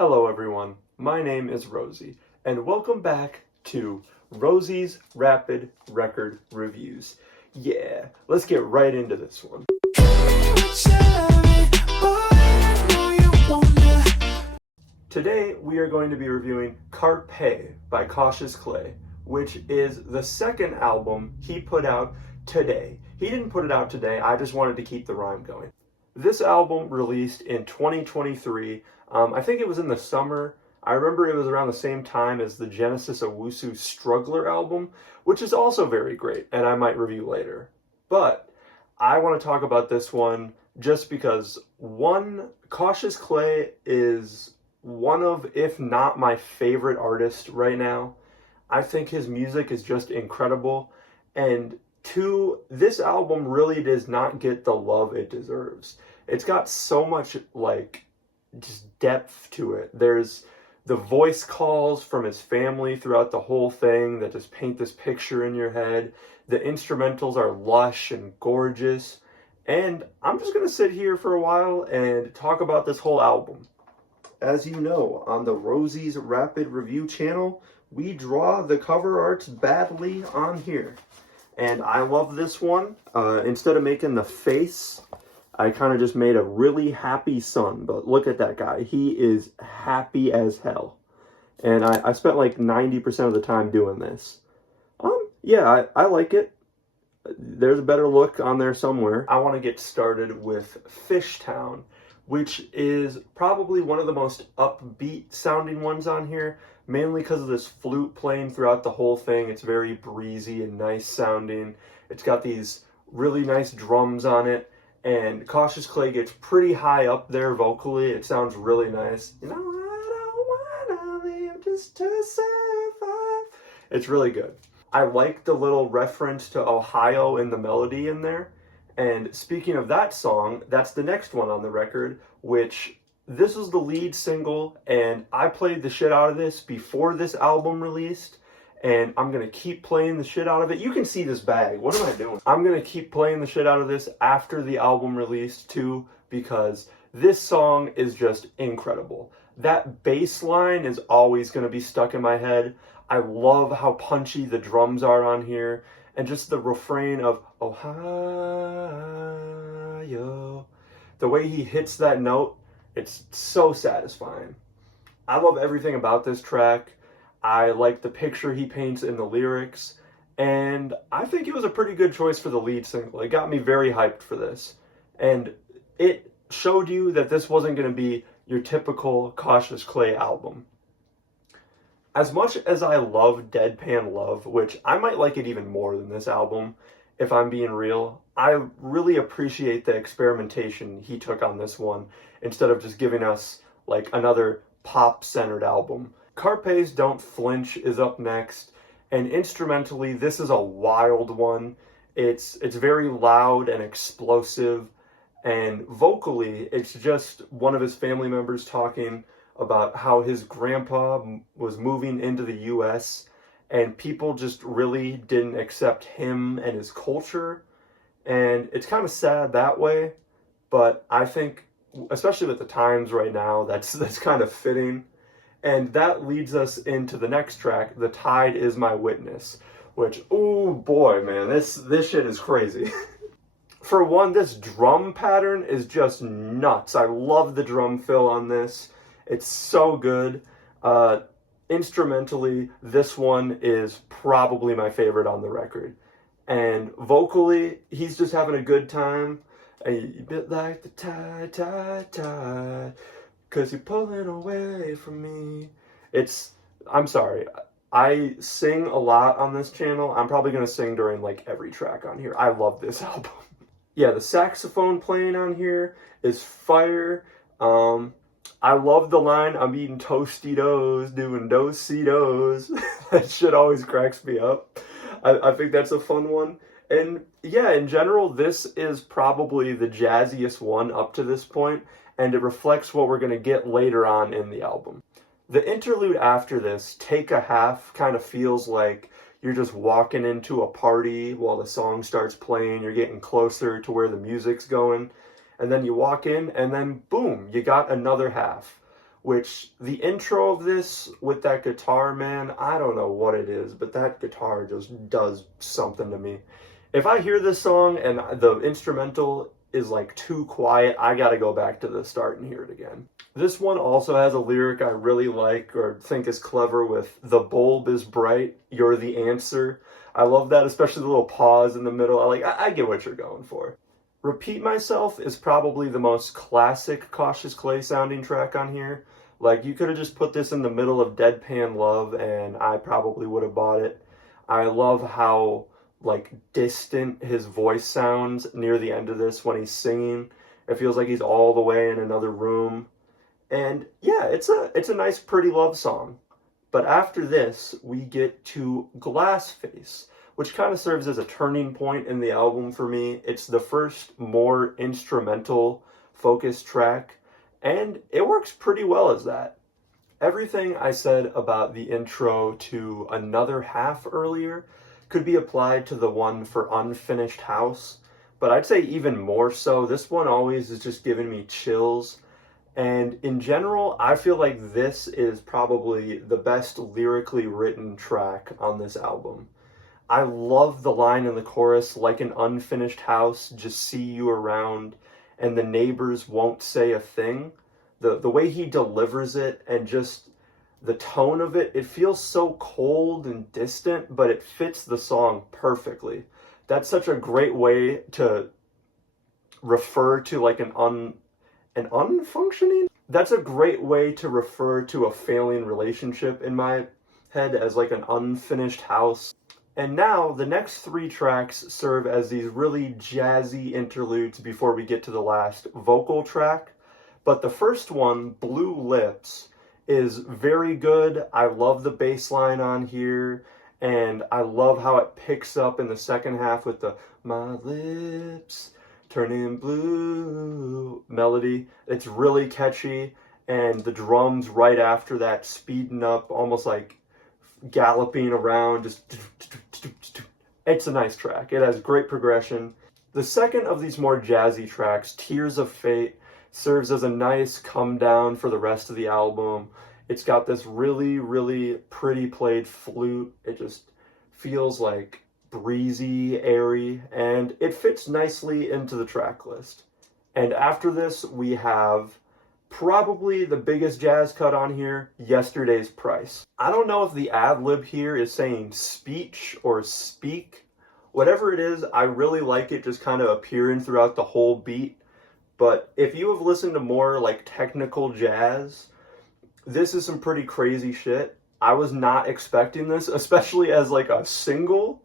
Hello everyone, my name is Rosie, and welcome back to Rosie's Rapid Record Reviews. Yeah, let's get right into this one. Today we are going to be reviewing KARPEH by Cautious Clay, which is the second album he put out today. He didn't put it out today, I just wanted to keep the rhyme going. This album released in 2023. I think it was in the summer. I remember it was around the same time as the Genesis Owusu Struggler album, which is also very great, and I might review later. But I want to talk about this one just because, one, Cautious Clay is one of, if not my favorite artist right now. I think his music is just incredible. And two, this album really does not get the love it deserves. It's got so much, just depth to it. There's the voice calls from his family throughout the whole thing that just paint this picture in your head. The instrumentals are lush and gorgeous. And I'm just going to sit here for a while and talk about this whole album. As you know, on the Rosie's Rapid Review channel, we draw the cover arts badly on here. And I love this one. Instead of making the face, I kind of just made a really happy sun. But look at that guy. He is happy as hell. And I spent like 90% of the time doing this. Yeah, I like it. There's a better look on there somewhere. I want to get started with Fishtown, which is probably one of the most upbeat sounding ones on here, mainly because of this flute playing throughout the whole thing. It's very breezy and nice sounding. It's got these really nice drums on it, and Cautious Clay gets pretty high up there vocally. It sounds really nice. You know, I don't wanna live just to survive. It's really good. I like the little reference to Ohio in the melody in there. And speaking of that song, that's the next one on the record, which this was the lead single, and I played the shit out of this before this album released, and I'm going to keep playing the shit out of it. You can see this bag. What am I doing? I'm going to keep playing the shit out of this after the album released too, because this song is just incredible. That bass line is always going to be stuck in my head. I love how punchy the drums are on here. And just the refrain of Ohio, the way he hits that note, it's so satisfying. I love everything about this track. I like the picture he paints in the lyrics, and I think it was a pretty good choice for the lead single. It got me very hyped for this, and it showed you that this wasn't going to be your typical Cautious Clay album. As much as I love Deadpan Love, which I might like it even more than this album, if I'm being real, I really appreciate the experimentation he took on this one, instead of just giving us like another pop-centered album. KARPEH's Don't Flinch is up next, and instrumentally, this is a wild one. It's very loud and explosive, and vocally, it's just one of his family members talking about how his grandpa was moving into the US and people just really didn't accept him and his culture. And it's kind of sad that way, but I think, especially with the times right now, that's kind of fitting. And that leads us into the next track, The Tide Is My Witness, which, oh boy, man, this shit is crazy. For one, this drum pattern is just nuts. I love the drum fill on this. It's so good. Instrumentally, this one is probably my favorite on the record. And vocally, he's just having a good time. A bit like the tide, tide, tide, 'cause you're pulling away from me. I'm sorry, I sing a lot on this channel. I'm probably going to sing during like every track on here. I love this album. Yeah, the saxophone playing on here is fire. I love the line, I'm eating Tostitos, doing Dositos. That shit always cracks me up. I think that's a fun one. And yeah, in general, this is probably the jazziest one up to this point, and it reflects what we're going to get later on in the album. The interlude after this, Take a Half, kind of feels like you're just walking into a party while the song starts playing. You're getting closer to where the music's going. And then you walk in, and then boom, you got another half, which the intro of this with that guitar, man, I don't know what it is, but that guitar just does something to me. If I hear this song and the instrumental is like too quiet, I gotta go back to the start and hear it again. This one also has a lyric I really like or think is clever with "the bulb is bright, you're the answer." I love that, especially the little pause in the middle. I get what you're going for. "Repeat Myself" is probably the most classic Cautious Clay sounding track on here. Like, you could have just put this in the middle of Deadpan Love and I probably would have bought it. I love how like distant his voice sounds near the end of this when he's singing. It feels like he's all the way in another room. And yeah, it's a nice pretty love song. But after this, we get to Glass Face, which kind of serves as a turning point in the album for me. It's the first more instrumental focused track, and it works pretty well as that. Everything I said about the intro to Another Half earlier could be applied to the one for Unfinished House, but I'd say even more so. This one always is just giving me chills, and in general, I feel like this is probably the best lyrically written track on this album. I love the line in the chorus, "Like an unfinished house, just see you around, and the neighbors won't say a thing." The way he delivers it and just the tone of it, it feels so cold and distant, but it fits the song perfectly. That's such a great way to refer to like an unfunctioning? That's a great way to refer to a failing relationship in my head, as like an unfinished house. And now the next three tracks serve as these really jazzy interludes before we get to the last vocal track. But the first one, Blue Lips, is very good. I love the bass line on here, and I love how it picks up in the second half with the "my lips turning blue" melody. It's really catchy, and the drums right after that speeding up, almost like galloping around, just it's a nice track. It has great progression. The second of these more jazzy tracks, Tears of Fate, serves as a nice come down for the rest of the album. It's got this really, really pretty played flute. It just feels like breezy, airy, and it fits nicely into the track list. And after this, we have probably the biggest jazz cut on here, Yesterday's Price. I don't know if the ad-lib here is saying speech or speak. Whatever it is, I really like it just kind of appearing throughout the whole beat. But if you have listened to more like technical jazz, this is some pretty crazy shit. I was not expecting this, especially as like a single,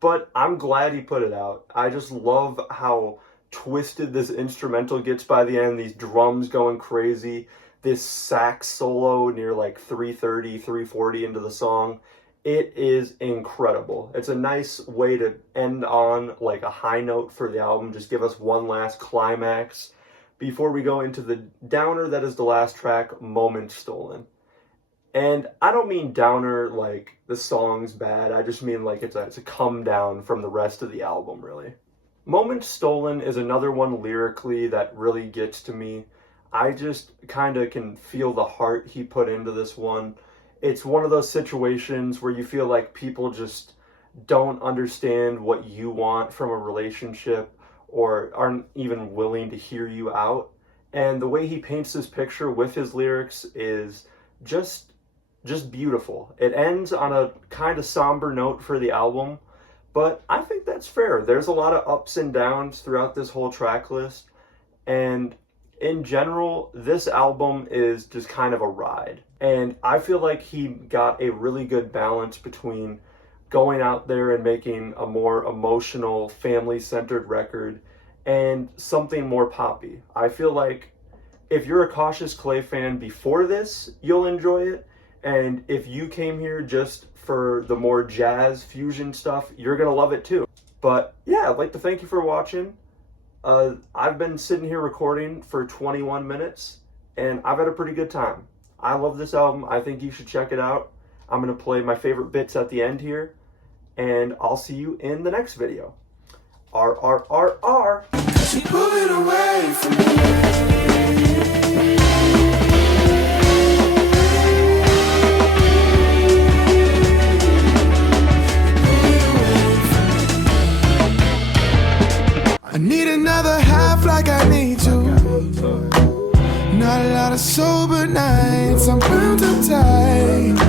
but I'm glad he put it out. I just love how twisted this instrumental gets by the end, these drums going crazy, this sax solo near like 3:30, 3:40 into the song. It is incredible. It's a nice way to end on like a high note for the album. Just give us one last climax before we go into the downer that is the last track, Moment Stolen. And I don't mean downer like the song's bad. I just mean like it's a come down from the rest of the album, really. Moment Stolen is another one lyrically that really gets to me. I just kind of can feel the heart he put into this one. It's one of those situations where you feel like people just don't understand what you want from a relationship or aren't even willing to hear you out. And the way he paints this picture with his lyrics is just beautiful. It ends on a kind of somber note for the album, but I think that's fair. There's a lot of ups and downs throughout this whole track list, and in general, this album is just kind of a ride. And I feel like he got a really good balance between going out there and making a more emotional, family-centered record and something more poppy. I feel like if you're a Cautious Clay fan before this, you'll enjoy it. And if you came here just for the more jazz fusion stuff, you're gonna love it too. But yeah, I'd like to thank you for watching. I've been sitting here recording for 21 minutes, and I've had a pretty good time. I love this album. I think you should check it out. I'm going to play my favorite bits at the end here, and I'll see you in the next video. RRRR. Keep moving away from me. like I need you. Not a lot of sober nights, I'm bound to tight.